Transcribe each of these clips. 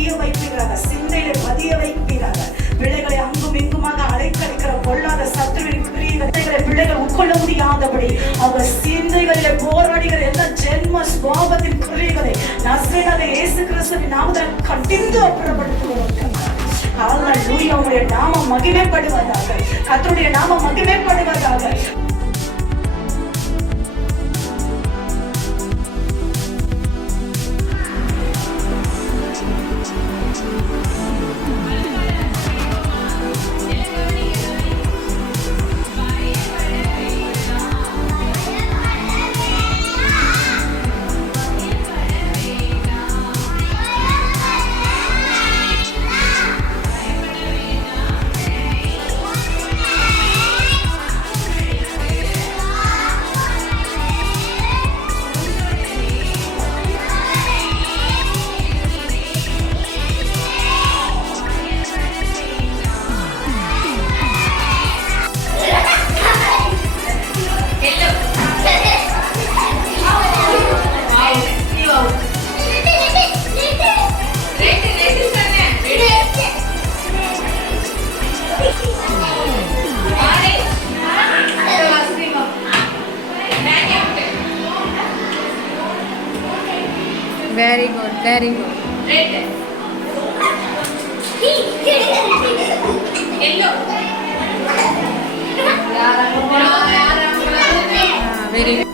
பதிய வைப்பீராக, சிந்தையிலே பதிய வைப்பீராக. பிள்ளைகளை அங்கும் இங்குமாக அலைக்கழிக்கிற பொல்லாத சத்துருவின் கிரியைகளை பிள்ளைகள் உட்கொள்ள முடியாதபடி அவர் சிந்தைகளிலே போராடுகிற எல்லா ஜென்ம சுபாவத்தின் கிரியைகளை நசரேயனாகிய இயேசு கிறிஸ்துவின் நாமத்தில் கண்டித்து அப்புறப்படுத்துவோம். ஹல்லேலூயா. உம்முடைய நாமம் மகிமைப்படுவதாக, கர்த்தருடைய நாமம் மகிமைப்படுவதாக. Very good, very good. Red. Yellow. Very good.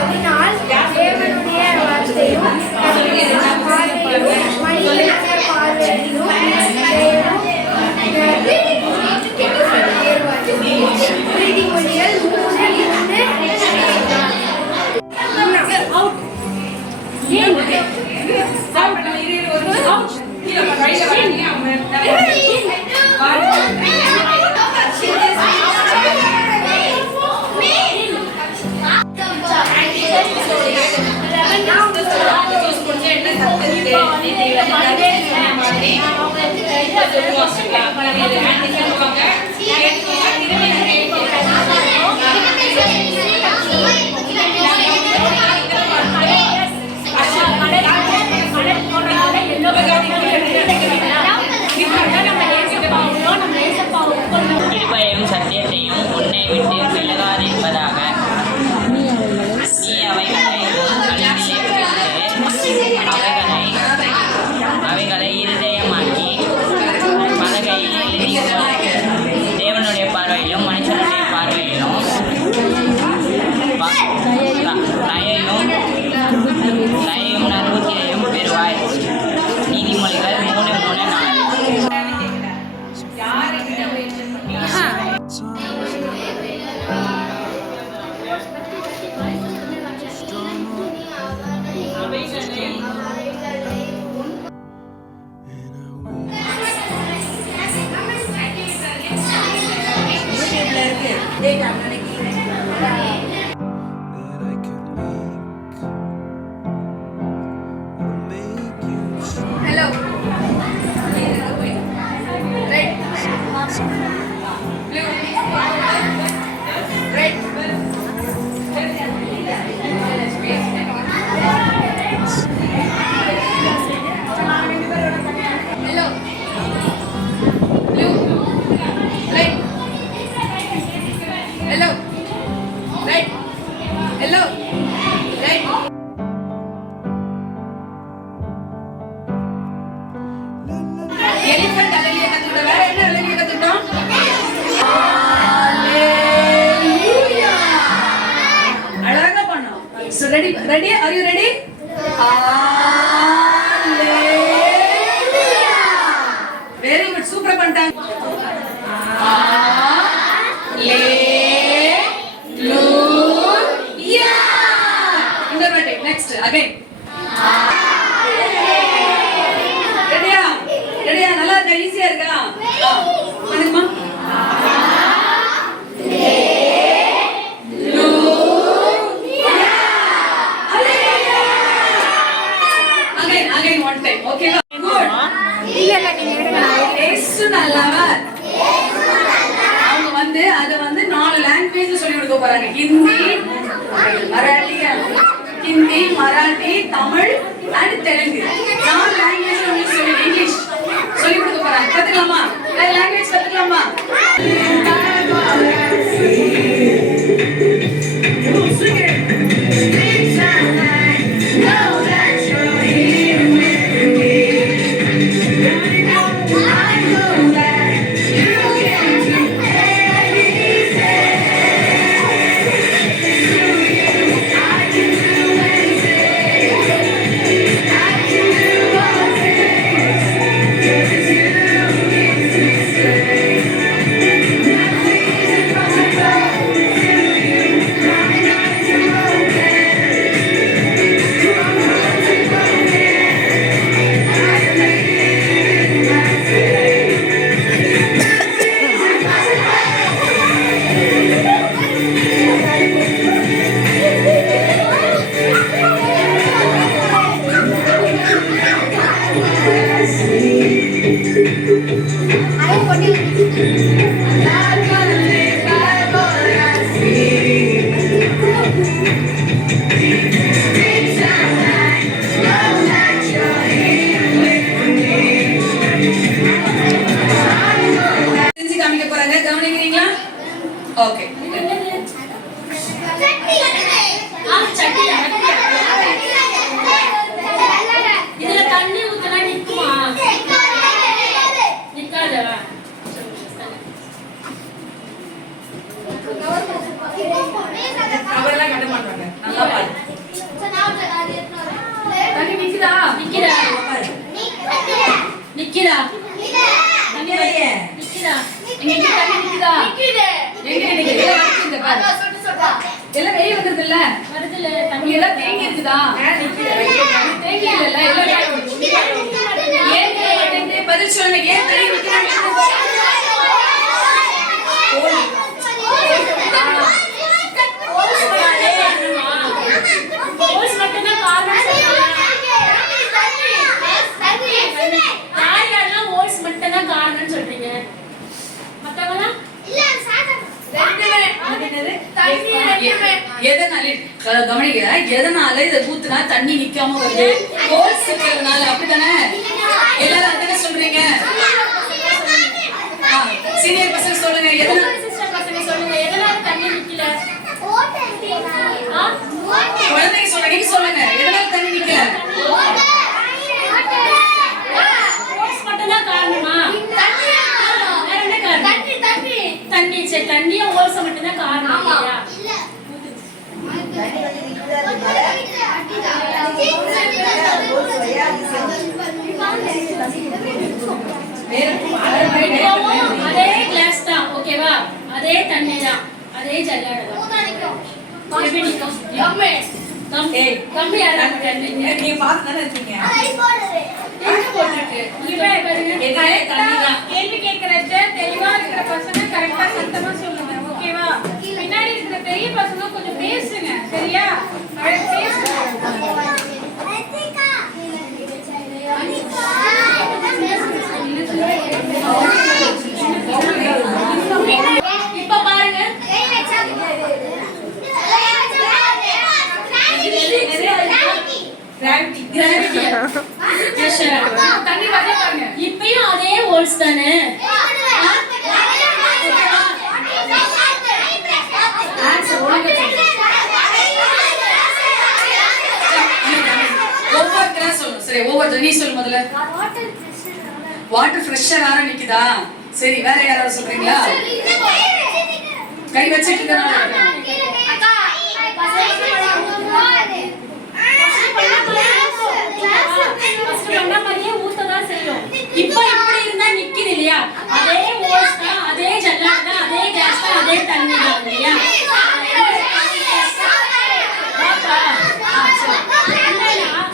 அதனால் தேவனுடைய வார்த்தையும் பார்வையிலும் நீதிமொழிகள் 4 language சொல்லி கொடுக்க போறாங்க. Hindi, Marathi, Tamil and Telugu. 4 language சொல்லி English சொல்லி கொடுக்க போறாங்க. கத்துக்கலாமா? வேற language கத்துக்கலாமா? ஓகே. இதுல தண்ணி ஊத்துனா நிக்குமா? நிக்காதா? அவரெல்லாம் கட்ட மாட்டாங்க. நல்லா பாரு. தண்ணி நிக்குதா? நிக்கிறா. நிக்கிறா. நிக்கலையே. நிக்கிறா. இங்க தண்ணி நிக்குதா? எங்க நிக்குது? இந்த பாரு. எல்லாம் வெளிய வந்தது இல்ல? வருதுல தண்ணி எல்லாம் தேங்கி இருக்குதா? தேங்கி இல்லல? ஏன் கேட்டே பதில் சொல்லுங்க. ஏன் தண்ணி நிக்குது? ஓஸ் மட்டும்தான் காரணம் சொல்றீங்க. யார் யாரெல்லாம் ஓஸ் மட்டும்தான் காரணம்னு சொல்றீங்க? மத்தவங்க எதனால இதை ஊத்துனா தண்ணி நிக்காம வருது? ஹோல்ஸ் இருக்கிறதுனால. அப்படித்தானே? எல்லாரும் அதானே சொல்றீங்க? சீனியர் பசங்க சொல்லுங்க. எதனால? சிஸ்டர் பசங்க சொல்லுங்க, எதனால தண்ணி நிக்கல? குழந்தைங்க சொல்லுங்க. நீங்க சொல்லுங்க. எதனால தண்ணி நிக்கல? ஓஸ் மட்டும்தான் காரணமா? வேற என்ன காரணம்? தண்ணி. சரி, தண்ணியும் ஓல்ஸ மட்டும்தான் காரணம் இல்லையா? அதே கிளாஸ் தான், ஓகேவா? அதே தண்ணி தான், அதே ஜல்லடை தான். எப்படி நிக்கும்? கம்மி யாரா இருக்கீங்க? நீங்க பாத்துதானே இருக்கீங்க. என்ன போட்டிருக்கு? இங்க பாருங்க. கேள்வி கேட்கறச்ச தெளிவா இருக்கிற பசங்க கரெக்டா சத்தமா சொல்லுங்க, ஓகேவா? பின்னாடி இருக்கிற பெரிய பசங்க கொஞ்சம் பேசுங்க, சரியா? பேசுங்க. இப்ப பாருங்க. கிராவிட்டி. தண்ணி வரல பாருங்க. இப்பயும் அதே ஓல்ஸ் தானே? ஒவ்வொருத்தரா சொல்லணும். சரி, ஒவ்வொருத்தர் நீ சொல்லு முதல்ல. வாட்டர் ஃப்ரெஷர் ஆற நிக்குதா? சரி, வேற யாராவது சொல்றீங்களா? கை வச்சிட்டு இருக்கறனால இப்ப இப்படி இருந்தா நிக்குது இல்லையா? அதே ஓல்ஸ் தான், அதே ஜல்லடை தான், அதே கேஸ் தான், அதே தண்ணி தான் இல்லையா?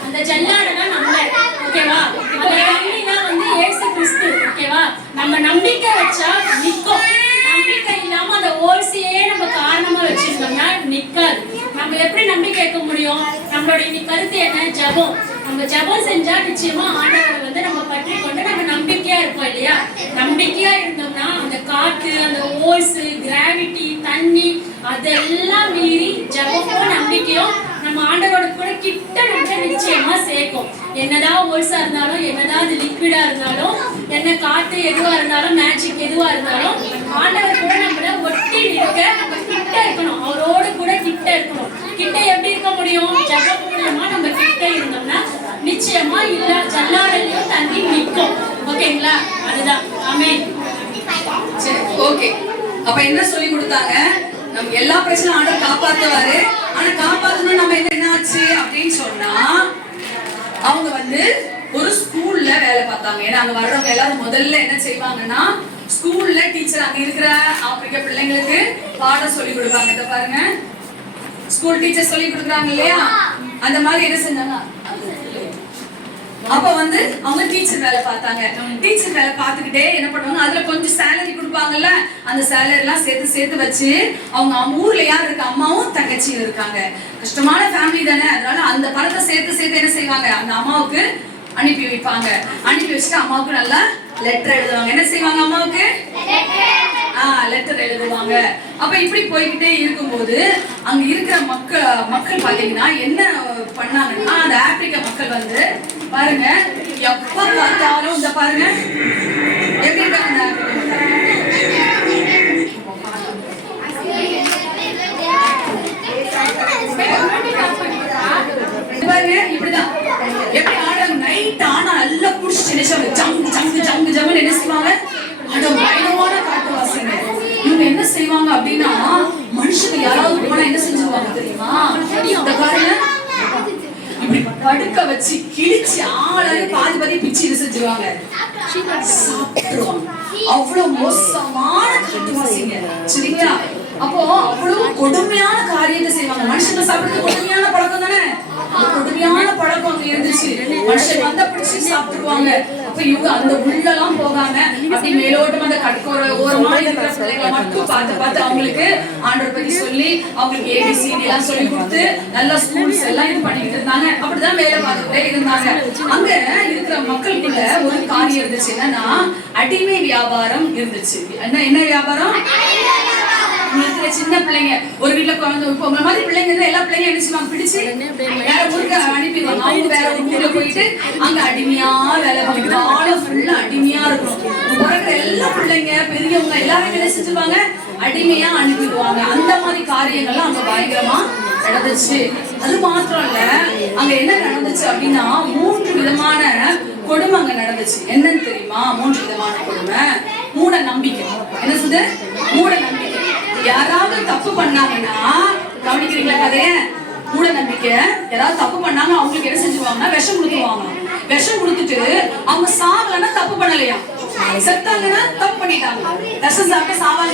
அந்த ஜல்லடை தான் நம்ம, ஓகேவா? அந்த தண்ணி தான் வந்து இயேசு கிறிஸ்து, ஓகேவா? நம்ம நம்பிக்கை வச்சா நிக்கும். நம்பிக்கை இல்லாம அந்த ஓல்ஸையே நம்ம காரணமா வச்சிருந்தோம்னா நிக்காது. நம்ம எப்படி நம்பிக்கை வைக்க முடியும்? நம்மளோட இன்னைக்கு கருத்து என்ன? ஜெபம். நம்ம ஜெபம் செஞ்சா நிச்சயமா ஆண்டவரை வந்து நம்ம பற்றி கொண்டு நம்ம நம்பிக்கையா இருப்போம் இல்லையா? நம்பிக்கையா இருந்தோம்னா அந்த காத்து, அந்த ஓல்ஸ், கிராவிட்டி, தண்ணி அதெல்லாம் மீறி ஜெபமும் நம்பிக்கையும் நம்ம ஆண்டவரோட கூட கிட்ட நம்ம நிச்சயமா சேர்க்கும். என்னதான் ஓல்ஸா இருந்தாலும், என்னதான் அது லிக்விடா இருந்தாலும், என்ன காத்து எதுவா இருந்தாலும், மேஜிக் எதுவா இருந்தாலும், ஆண்டவர் கூட நம்மள ஒட்டி நிற்க நம்ம கிட்ட இருக்கணும். அவரோடு கூட கிட்ட இருக்கணும். கிட்ட எப்படி இருக்க முடியும்? ஜெபம் மூலமா நம்ம கிட்ட இருந்தோம்னா நிச்சயமா இல்ல ஜல்லாடையிலும் தண்ணி நிற்கும். ஓகேங்களா? அதுதான். ஆமென். சரி, ஓகே. அப்ப என்ன சொல்லி கொடுத்தாங்க? நம்ம எல்லா பிரச்சனையும் ஆண்டவர் காப்பாத்துவாரு. ஆனா காப்பாத்தணும் நம்ம என்ன ஆச்சு அப்படின்னு சொன்னா, அவங்க வந்து ஒரு ஸ்கூல்ல வேலை பார்த்தாங்க. ஏன்னா அங்க வர்றவங்க எல்லாரும் முதல்ல என்ன செய்வாங்கன்னா, ஸ்கூல்ல டீச்சர் அங்க இருக்கிற ஆப்பிரிக்க பிள்ளைங்களுக்கு பாடம் சொல்லி கொடுப்பாங்க. இத பாருங்க, ஸ்கூல் டீச்சர் சொல்லி கொடுக்குறாங்க இல்லையா? அந்த மாதிரி என்ன செஞ்சாங்க? அப்ப வந்து அவங்க டீச்சர் வேலை பார்த்தாங்க. டீச்சர் வேலை பார்த்துக்கிட்டே என்ன பண்ணுவாங்க, அதுல கொஞ்சம் சேலரி கொடுப்பாங்கல்ல, அந்த சேலரி எல்லாம் சேர்த்து வச்சு அவங்க ஊர்ல யார் இருக்க, அம்மாவும் தங்கச்சியும் இருக்காங்க, கஷ்டமான ஃபேமிலி தானே, அதனால அந்த பணத்தை சேர்த்து என்ன செய்வாங்க, அந்த அம்மாவுக்கு அனுப்பி வைப்பாங்க. அனுப்பி வச்சுட்டு அம்மாவுக்கு நல்லா லெட்டர் எழுதுவாங்க. என்ன செய்வாங்க? அம்மாவுக்கு லெட்டர் எழுதுவாங்க. அப்ப இப்படி போய்கிட்டே இருக்கும்போது அங்க இருக்கிற மக்கள் பாத்தீங்கன்னா என்ன பண்ணாங்கன்னா, அந்த ஆப்பிரிக்க மக்கள் வந்து பாருங்க, எப்ப பார்த்தாலும் இந்த பாருங்க எப்படி இருக்காங்க. எல்லாரையும் பிச்சு இது செஞ்சுருவாங்க, சாப்பிட்டுருவாங்க. அவ்வளவு மோசமான காட்டுவாசிங்க சரிங்களா. அப்போ அவ்வளவு கொடுமையான காரியத்தை செய்வாங்க. மனுஷங்க சாப்பிடுறது கொடுமையான பழக்கம் தானே, கொடுமையான பழக்கம் அங்க இருந்துச்சு. மனுஷன் வந்த பிடிச்சு சாப்பிட்டுருவாங்க. அப்ப இவங்க அந்த உள்ளெல்லாம் போகாம அப்படி மேலோட்டம் அந்த கட்கோர ஓரமா இருக்கிற பிள்ளைகளை மட்டும் பார்த்து பார்த்து அவங்களுக்கு ஆண்டவர் பத்தி சொல்லி அவங்களுக்கு ABCD எல்லாம் சொல்லி கொடுத்து நல்ல ஸ்கூல்ஸ் எல்லாம் இது பண்ணிட்டு இருந்தாங்க. அப்படிதான் வேலை பார்த்துட்டே இருந்தாங்க. அங்க இருக்கிற மக்களுக்குள்ள ஒரு காரியம் இருந்துச்சு, என்னன்னா அடிமை வியாபாரம் இருந்துச்சு. என்ன வியாபாரம்? இருக்கிற சின்ன பிள்ளைங்க ஒரு வீட்டுல குழந்தை உங்க மாதிரி பிள்ளைங்க இருந்தா எல்லா பிள்ளைங்க என்ன செய்வாங்க, பிடிச்சு வேற ஊருக்கு அனுப்பிடுவாங்க. அவங்க வேற ஒரு ஊர்ல போயிட்டு அங்க அடிமையா வேலை பார்த்து காலம் ஃபுல்லா அடிமையா இருக்கும். பிறகுற எல்லா பிள்ளைங்க பெரியவங்க எல்லாரும் என்ன செஞ்சிருவாங்க, அடிமையா அனுப்பிடுவாங்க. அந்த மாதிரி காரியங்கள்லாம் அங்க பயங்கரமா நடந்துச்சு. அது மாத்திரம் இல்ல, அங்க என்ன நடந்துச்சு அப்படின்னா 3 விதமான கொடுமை அங்க நடந்துச்சு. என்னன்னு தெரியுமா? 3 விதமான கொடுமை. மூட நம்பிக்கை. என்ன சொல்லுது? மூட நம்பிக்கை. யாராவது தப்பு பண்ணாங்கன்னா, கவனிக்கிறீங்களா கதைய? மூட நம்பிக்கை. யாராவது தப்பு பண்ணாங்க அவங்களுக்கு என்ன செஞ்சுருவாங்கன்னா விஷம் கொடுத்துருவாங்க. விஷம் கொடுத்துட்டு அவங்க சாகலன்னா தப்பு பண்ணலையா, செத்தாங்கன்னா தப்பு பண்ணிட்டாங்க. விஷம் சாப்பிட்டு சாவாங்க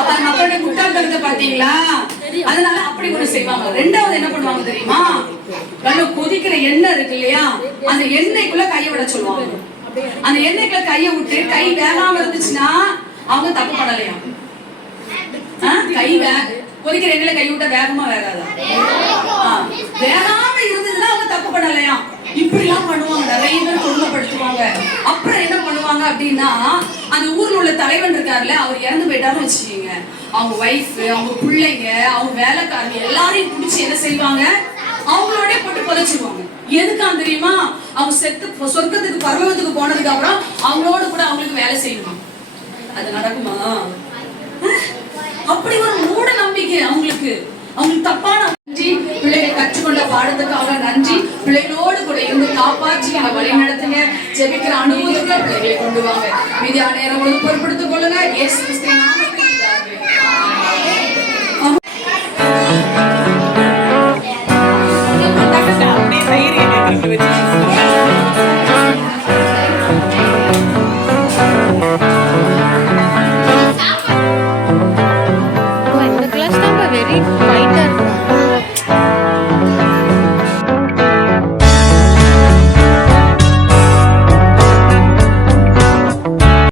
அப்ப மக்களுடைய முட்டாள்தனத்தை பாத்தீங்களா? அதனால அப்படி ஒண்ணு செய்வாங்க. ரெண்டாவது என்ன பண்ணுவாங்க தெரியுமா? நல்ல கொதிக்கிற எண்ணெய் இருக்கு இல்லையா, அந்த எண்ணெய்க்குள்ள கையை விட சொல்லுவாங்க. அந்த எண்ணெய்க்குள்ள கையை விட்டு கை வேகாம இருந்துச்சுன்னா அவங்க தப்பு பண்ணலையா? கை கொதிக்கிற எண்ணெயில கை விட்டா வேகமா வேகாதா? வேகாம இருந்ததுன்னா அவங்க தப்பு பண்ணலையா? இப்படி எல்லாம் பண்ணுவாங்க. நிறைய பேர் கொடுமைப்படுத்துவாங்க. அப்புறம் என்ன பண்ணுவாங்க அப்படின்னா, அந்த ஊர்ல உள்ள தலைவன் இருக்காருல்ல, அவர் இறந்து போயிட்டாருன்னு வச்சுக்கீங்க, அவங்க வைஃப், அவங்க பிள்ளைங்க, அவங்க வேலைக்காரங்க எல்லாரையும் பிடிச்சி என்ன செய்வாங்க, அவங்களோட போட்டு புதைச்சிருவாங்க. எதுக்கான் தெரியுமா? அவங்க செத்து சொர்க்கத்துக்கு பரலோகத்துக்கு போனதுக்கு அப்புறம் அவங்களோட கூட அவங்களுக்கு வேலை செய்யணும். அது நடக்குமா? அப்படி ஒரு மூட நம்பிக்கை அவங்களுக்கு. அவங்களுக்கு தப்பான நன்றி. பிள்ளைகள் கற்றுக்கொண்ட பாடத்துக்காக நன்றி. பிள்ளைகளோடு கூட இருந்து காப்பாற்றி வழி நடத்துங்க. ஜெபிக்கிற அனுபவத்துல பிள்ளைகளை கொண்டு வாங்க. மீதியான நேரம் பொறுப்படுத்திக் கொள்ளுங்க. இயேசு கிறிஸ்துவின் நாமத்தில்